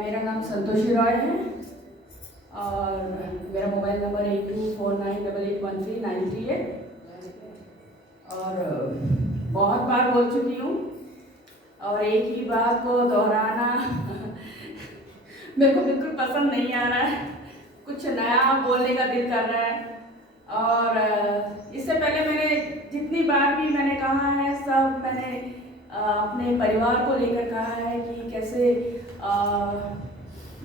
मेरा नाम संतोषी रॉय है और मेरा मोबाइल नंबर 8249881393 है। और बहुत बार बोल चुकी हूँ और एक ही बात को दोहराना मेरे को बिल्कुल पसंद नहीं आ रहा है। कुछ नया बोलने का दिल कर रहा है। और इससे पहले मैंने जितनी बार भी मैंने कहा है, सब मैंने अपने परिवार को लेकर कहा है कि कैसे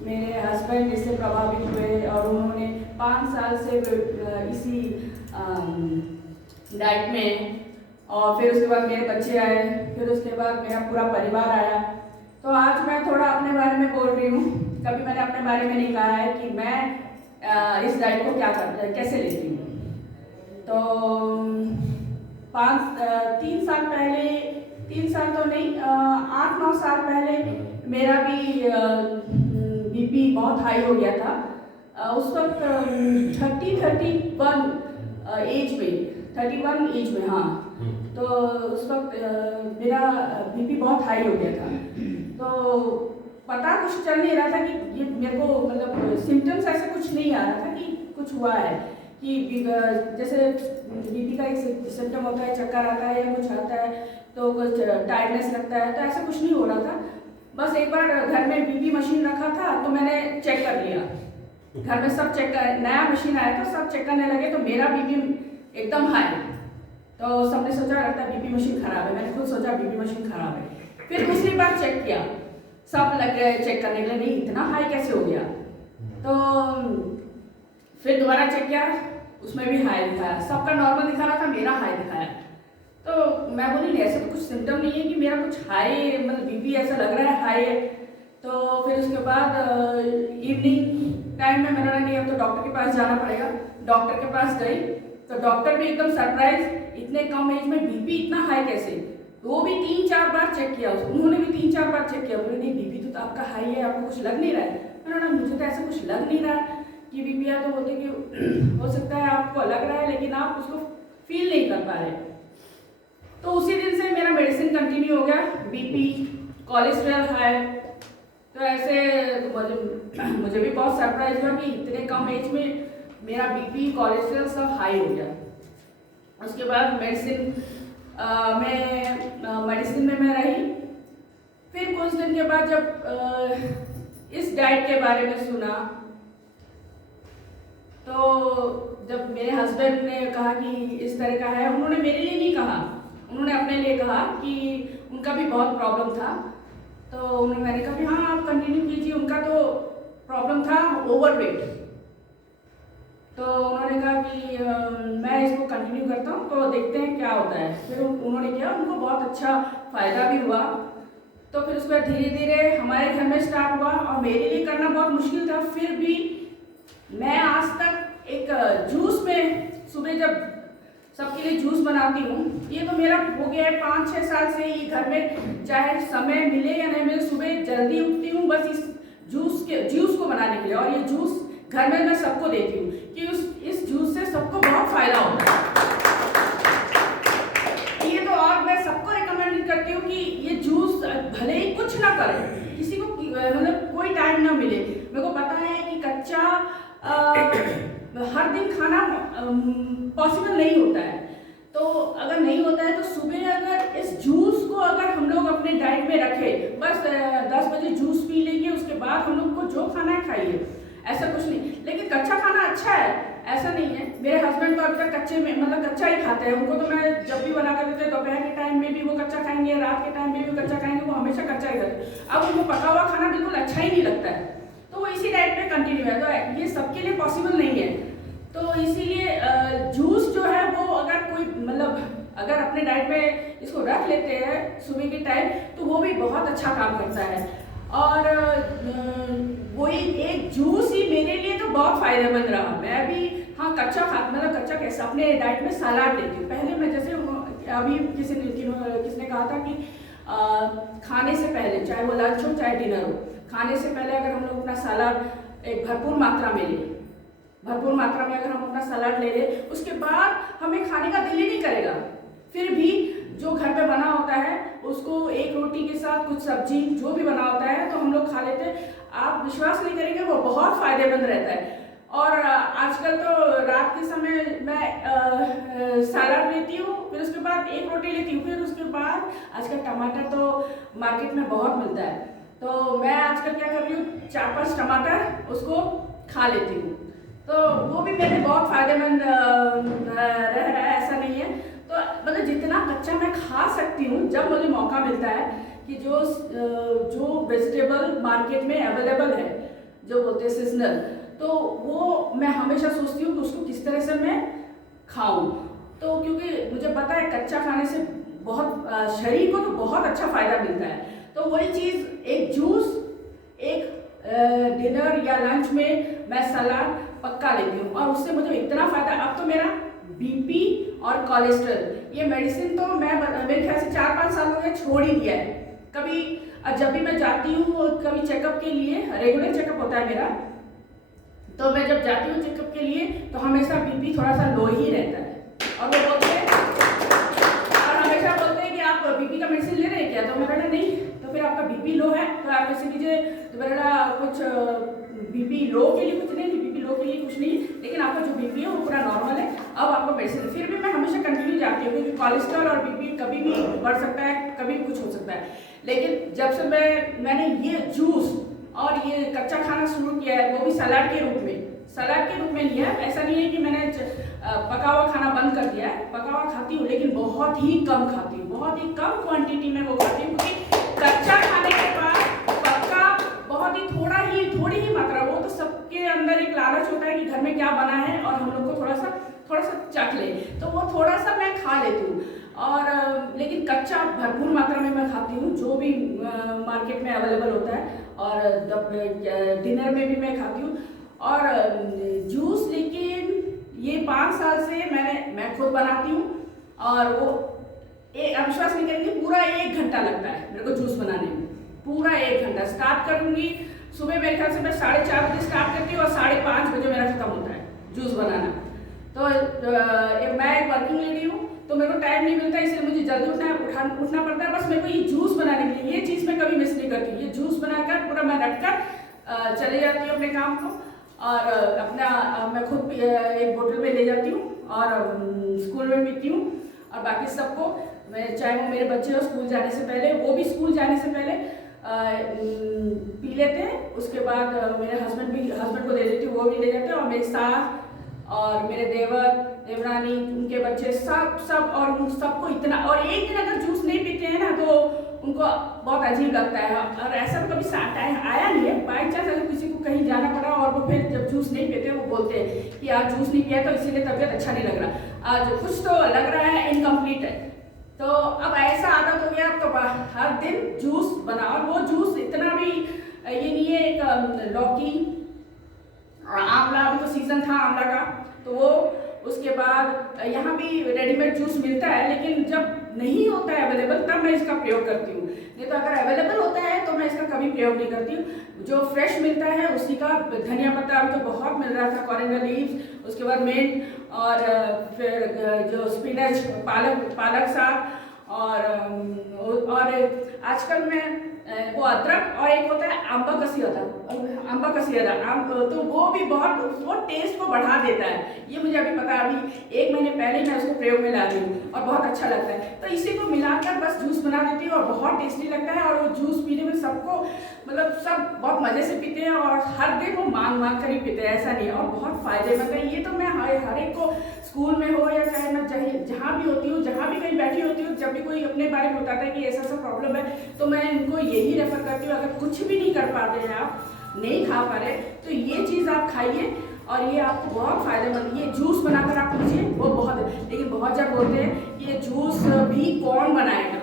मेरे हस्बैंड इससे प्रभावित हुए और उन्होंने 5 साल से इसी डाइट में, और फिर उसके बाद मेरे बच्चे आए, फिर उसके बाद मेरा पूरा परिवार आया। तो आज मैं थोड़ा अपने बारे में बोल रही हूँ। कभी मैंने अपने बारे में नहीं कहा है कि मैं इस डाइट को कैसे लेती हूँ। तो 3 साल पहले, 3 साल तो नहीं, 8-9 साल पहले मेरा भी बीपी बहुत हाई हो गया था। उस वक्त 31 एज में, हाँ। तो उस वक्त मेरा बीपी बहुत हाई हो गया था। तो पता कुछ चल नहीं रहा था कि ये मेरे को, मतलब सिम्टम्स ऐसे कुछ नहीं आ रहा था कि कुछ हुआ है। कि जैसे बीपी का एक सिम्टम होता है, चक्कर आता है या कुछ आता है तो कुछ टायर्डनेस लगता है, तो ऐसा कुछ नहीं हो रहा था। बस एक बार घर में बीपी मशीन रखा था तो मैंने चेक कर लिया। घर में सब चेक कर, नया मशीन आया तो सब चेक करने लगे तो मेरा बीपी एकदम हाई। तो सबने सोचा लगता है बीपी मशीन खराब है। मैंने खुद सोचा बीपी मशीन खराब है। फिर दूसरी बार चेक किया, सब लग गए चेक करने के लिए, नहीं इतना हाई कैसे हो गया। तो फिर दोबारा चेक किया, उसमें भी हाई दिखाया। सबका नॉर्मल दिखा रहा था, मेरा हाई दिखाया। तो मैं बोली नहीं, ऐसा तो कुछ सिम्टम नहीं है कि मेरा कुछ हाई, मतलब बीपी ऐसा लग रहा है हाई है। तो फिर उसके बाद इवनिंग टाइम में मैंने नहीं, अब तो डॉक्टर के पास जाना पड़ेगा। डॉक्टर के पास गई तो डॉक्टर भी एकदम सरप्राइज, इतने कम एज में बीपी इतना हाई कैसे। वो भी 3-4 बार चेक किया, उन्होंने भी 3-4 बार चेक किया। बोले नहीं बीपी तो आपका हाई है, आपको कुछ लग नहीं रहा है। मैंने मुझे तो ऐसा कुछ लग नहीं रहा है कि बीपी है। तो बोलते कि हो सकता है आपको लग रहा है लेकिन आप उसको फील नहीं कर पा रहे। तो उसी दिन से मेरा मेडिसिन कंटिन्यू हो गया। BP, cholesterol high. तो ऐसे मुझे भी बहुत सरप्राइज हुआ कि इतने कम एज में मेरा बीपी, कोलेस्ट्रॉल सब हाई हो गया। उसके बाद मेडिसिन में मैं रही। फिर कुछ दिन के बाद जब इस डाइट के बारे में सुना, तो जब मेरे हस्बैंड ने कहा कि इस तरह का है, उन्होंने मेरे लिए नहीं कहा, उन्होंने अपने लिए कहा कि उनका भी बहुत प्रॉब्लम था। तो मैंने कहा कि हाँ आप कंटिन्यू कीजिए। उनका तो प्रॉब्लम था ओवरवेट। तो उन्होंने कहा कि मैं इसको कंटिन्यू करता हूँ तो देखते हैं क्या होता है। फिर उन्होंने किया, उनको बहुत अच्छा फ़ायदा भी हुआ। तो फिर उसके बाद धीरे धीरे हमारे घर में स्टार्ट हुआ और मेरे लिए करना बहुत मुश्किल था। फिर भी मैं आज तक एक जूस में सुबह जब सबके लिए जूस बनाती हूँ, ये तो मेरा हो गया है 5-6 साल से ही घर में, चाहे समय मिले या नहीं मिले, सुबह जल्दी उठती हूँ बस इस जूस को बनाने के लिए। और ये जूस घर में मैं सबको देती हूँ कि इस जूस से सबको बहुत फायदा होता है। ये तो और मैं सबको रिकमेंड करती हूँ कि ये जूस भले ही कुछ ना करे, किसी को मतलब कोई टाइम ना मिले। मेरे को पता है कि कच्चा हर दिन खाना पॉसिबल नहीं होता है। तो अगर नहीं होता है तो सुबह अगर इस जूस को अगर हम लोग अपने डाइट में रखें, बस 10 बजे जूस पी लेंगे, उसके बाद हम लोग को जो खाना है खाइए, ऐसा कुछ नहीं। लेकिन कच्चा खाना अच्छा है, ऐसा नहीं है। मेरे हस्बैंड तो अभी तक कच्चे में, मतलब कच्चा ही खाते हैं। उनको तो मैं जब भी बना कर देते हैं, दोपहर के टाइम में भी वो कच्चा खाएंगे, रात के टाइम में भी कच्चा खाएंगे, वो हमेशा कच्चा ही खाते हैं। अब उनको पका हुआ खाना बिल्कुल अच्छा ही नहीं लगता है, तो वो इसी डाइट में कंटिन्यू है। तो ये सबके लिए पॉसिबल नहीं है। तो इसीलिए जूस जो है वो अगर कोई, मतलब अगर अपने डाइट में इसको रख लेते हैं सुबह के टाइम, तो वो भी बहुत अच्छा काम करता है। और वही एक जूस ही मेरे लिए तो बहुत फायदेमंद रहा। मैं भी हाँ कच्चा मतलब कच्चा कैसे अपने डाइट में सलाद लेती हूँ। पहले मैं जैसे अभी किसने कहा था कि खाने से पहले, चाहे वो लंच हो चाहे डिनर हो, खाने से पहले अगर हम लोग अपना सलाद एक भरपूर मात्रा में लें, भरपूर मात्रा में अगर हम अपना सलाद ले लें, उसके बाद हमें खाने का दिल ही नहीं करेगा। फिर भी जो घर पे बना होता है उसको 1 एक रोटी के साथ कुछ सब्जी जो भी बना होता है तो हम लोग खा लेते हैं। आप विश्वास नहीं करेंगे, वो बहुत फ़ायदेमंद रहता है। और आजकल तो रात के समय मैं सलाद लेती हूँ, फिर उसके बाद एक रोटी लेती हूँ, फिर उसके बाद आजकल टमाटर तो मार्केट में बहुत मिलता है, तो मैं आजकल क्या कर रही हूँ, 4-5 टमाटर उसको खा लेती हूँ। तो वो भी मेरे बहुत फ़ायदेमंद रह रहा है, ऐसा नहीं है। तो मतलब जितना कच्चा मैं खा सकती हूँ, जब मुझे मौका मिलता है कि जो वेजिटेबल मार्केट में अवेलेबल है, जो बोलते हैं सीजनल, तो वो मैं हमेशा सोचती हूँ कि उसको किस तरह से मैं खाऊं। तो क्योंकि मुझे पता है कच्चा खाने से बहुत शरीर को तो बहुत अच्छा फ़ायदा मिलता है। तो वही चीज़, एक जूस, एक डिनर या लंच में मैं सलाद पक्का लेती हूँ, और उससे मुझे इतना फ़ायदा। अब तो मेरा बीपी और कोलेस्ट्रॉल, ये मेडिसिन तो मैं मेरे ख्याल से 4-5 साल हो गए छोड़ ही दिया है। कभी जब भी मैं जाती हूँ कभी चेकअप के लिए, रेगुलर चेकअप होता है मेरा, तो मैं जब जाती हूँ चेकअप के लिए तो हमेशा बीपी थोड़ा सा लो ही रहता है, और वो बोलते हैं, और हमेशा बोलते हैं कि आप बीपी का मेडिसिन ले रहे हैं क्या, तो मैं कहना नहीं। तो फिर आपका बीपी लो है तो आप ऐसे लीजिए, तो मेरा कुछ बीपी लो के लिए कुछ नहीं, बीपी लो के लिए कुछ नहीं, लेकिन आपका जो बीपी है वो पूरा नॉर्मल है, अब आपको मेडिसिन। फिर भी मैं हमेशा कंटिन्यू जाती हूँ, क्योंकि कोलेस्ट्रॉल और बीपी कभी भी बढ़ सकता है, कभी भी कुछ हो सकता है। लेकिन जब से मैंने ये जूस और ये कच्चा खाना शुरू किया है, वो भी सलाद के रूप में लिया है। ऐसा नहीं है कि मैंने पका हुआ खाना बंद कर दिया है, पका हुआ खाती हूँ, लेकिन बहुत ही कम खाती हूँ, बहुत ही कम क्वांटिटी में वो खाती हूँ, क्योंकि कच्चा खाने के बाद पक्का बहुत ही थोड़ी ही मात्रा, वो तो सबके अंदर एक लालच होता है कि घर में क्या बना है और हम लोग को थोड़ा सा चख ले, तो वो थोड़ा सा मैं खा लेती हूँ। और लेकिन कच्चा भरपूर मात्रा में मैं खाती हूँ, जो भी मार्केट में अवेलेबल होता है, और डिनर में भी मैं खाती हूँ। और जूस, लेकिन ये 5 साल से मैं खुद बनाती हूँ, और वो आप विश्वास नहीं करेंगे, पूरा 1 घंटा लगता है मेरे को जूस बनाने में, पूरा 1 घंटा। स्टार्ट करूँगी सुबह, मेरे ख्याल से मैं 4:30 बजे स्टार्ट करती हूँ, और 5:30 बजे मेरा खत्म होता है जूस बनाना। तो मैं एक वर्किंग लेडी हूँ, तो मेरे को टाइम नहीं मिलता, इसलिए मुझे जल्दी उठना पड़ता है। बस मेरे को ये जूस बनाने के लिए, ये चीज़ मैं कभी मिस नहीं करती। ये जूस बनाकर पूरा मैं रखकर चले जाती हूँ अपने काम को, और अपना मैं खुद एक बोतल में ले जाती हूँ, और स्कूल में पीती हूँ, और बाकी सबको मैं, चाहे वो मेरे बच्चे हो स्कूल जाने से पहले, वो भी स्कूल जाने से पहले पी लेते हैं। उसके बाद मेरे हस्बैंड को दे देती हूँ, वो भी ले जाते हैं, और मेरी सास और मेरे देवर देवरानी, उनके बच्चे, सब और उन सबको इतना। और एक दिन अगर जूस नहीं पीते हैं ना, तो उनको बहुत अजीब लगता है, और ऐसा तो कभी टाइम आया नहीं है। बाई चांस अगर किसी को कहीं जाना पड़ा और वो फिर जब जूस नहीं पीते, वो बोलते हैं कि आज जूस नहीं पिया तो इसीलिए तबीयत अच्छा नहीं लग रहा, आज कुछ तो लग रहा है, इनकम्प्लीट है। तो अब ऐसा आदत हो गया, अब तो हर दिन जूस बना, और वो जूस इतना भी ये नहीं है, एक लौकी और आंवला, अभी तो सीजन था आंवला का, तो वो, उसके बाद यहाँ भी रेडीमेड जूस मिलता है, लेकिन जब नहीं होता है अवेलेबल तब मैं इसका प्रयोग करती हूँ, नहीं तो अगर अवेलेबल होता है तो मैं इसका कभी प्रयोग नहीं करती हूँ। जो फ्रेश मिलता है उसी का, धनिया पत्ता अभी तो बहुत मिल रहा था, कोरिएंडर लीव्स, उसके बाद मिंट, और फिर जो स्पिनच, पालक साग, और आजकल मैं वो अदरक, और एक होता है अम्बा कसियदा, तो वो भी बहुत, वो टेस्ट को बढ़ा देता है। ये मुझे अभी पता है, अभी 1 महीने पहले मैं उसको प्रयोग में ला रही हूँ, और बहुत अच्छा लगता है। तो इसी को मिलाकर बस जूस बना देती हूँ, और बहुत टेस्टी लगता है। और वो जूस पीने में सबको, मतलब सब बहुत मज़े से पीते हैं, और हर दिन वो मांग कर ही पीते हैं, ऐसा नहीं है, और बहुत फ़ायदेमंद है। ये तो मैं हर एक को, स्कूल में हो या चाहे मैं जहाँ भी होती हूँ, जहाँ भी कहीं बैठी होती हूँ, जब भी कोई अपने बारे में बताता है कि ऐसा प्रॉब्लम है, तो मैं इनको यही रेफर करती हूँ, अगर कुछ भी नहीं कर पाते हैं, आप नहीं खा पा रहे, तो ये चीज़ आप खाइए, और ये आपको बहुत फ़ायदेमंद। ये जूस बनाकर आप पीजिए, वो बहुत, लेकिन बहुत जब बोलते हैं कि ये जूस भी कौन बनाएगा,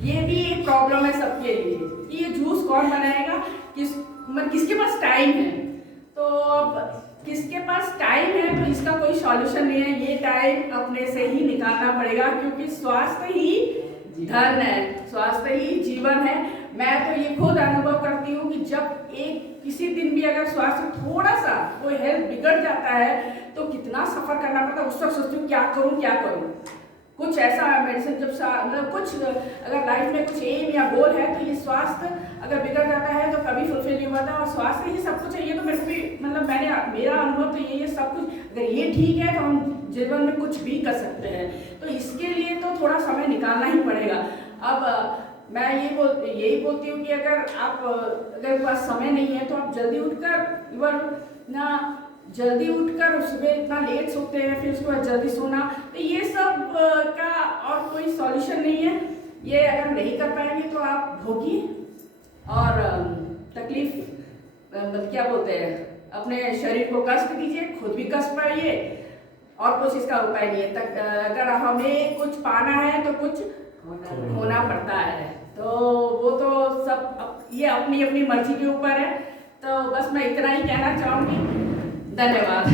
ये भी एक प्रॉब्लम है सबके लिए कि ये जूस कौन बनाएगा, किसके पास टाइम है। तो किसके पास टाइम है, तो इसका कोई सॉल्यूशन नहीं है, ये टाइम अपने से ही निकालना पड़ेगा, क्योंकि स्वास्थ्य ही धन है, स्वास्थ्य ही जीवन है। मैं तो ये खुद अनुभव करती हूँ कि जब किसी दिन भी अगर स्वास्थ्य थोड़ा सा, कोई हेल्थ बिगड़ जाता है, तो कितना सफ़र करना पड़ता है। उस वक्त सोचती हूँ क्या करूँ, कुछ ऐसा मेडिसिन जब मतलब कुछ अगर लाइफ में कुछ एम या गोल है तो ये स्वास्थ्य अगर बिगड़ जाता है तो कभी फुलफिल नहीं होता, और स्वास्थ्य ही सब कुछ है। ये तो मेरे को भी मतलब मेरा अनुभव तो यही है, सब कुछ अगर ये ठीक है तो हम जीवन में कुछ भी कर सकते हैं। तो इसके लिए तो थोड़ा समय निकालना ही पड़ेगा। अब मैं यही बोलती हूँ कि अगर पास समय नहीं है तो आप जल्दी उठकर जल्दी उठकर सुबह इतना लेट सोते हैं, फिर उसके बाद जल्दी सोना, तो ये सब का और कोई सॉल्यूशन नहीं है। ये अगर नहीं कर पाएंगे तो आप भोगिए और तकलीफ क्या बोलते हैं, अपने शरीर को कष्ट दीजिए, खुद भी कष्ट पाइए, और कुछ इसका उपाय नहीं है। अगर हमें कुछ पाना है तो कुछ होना पड़ता है, तो वो तो सब ये अपनी अपनी मर्जी के ऊपर है। तो बस मैं इतना ही कहना चाहूँगी। धन्यवाद।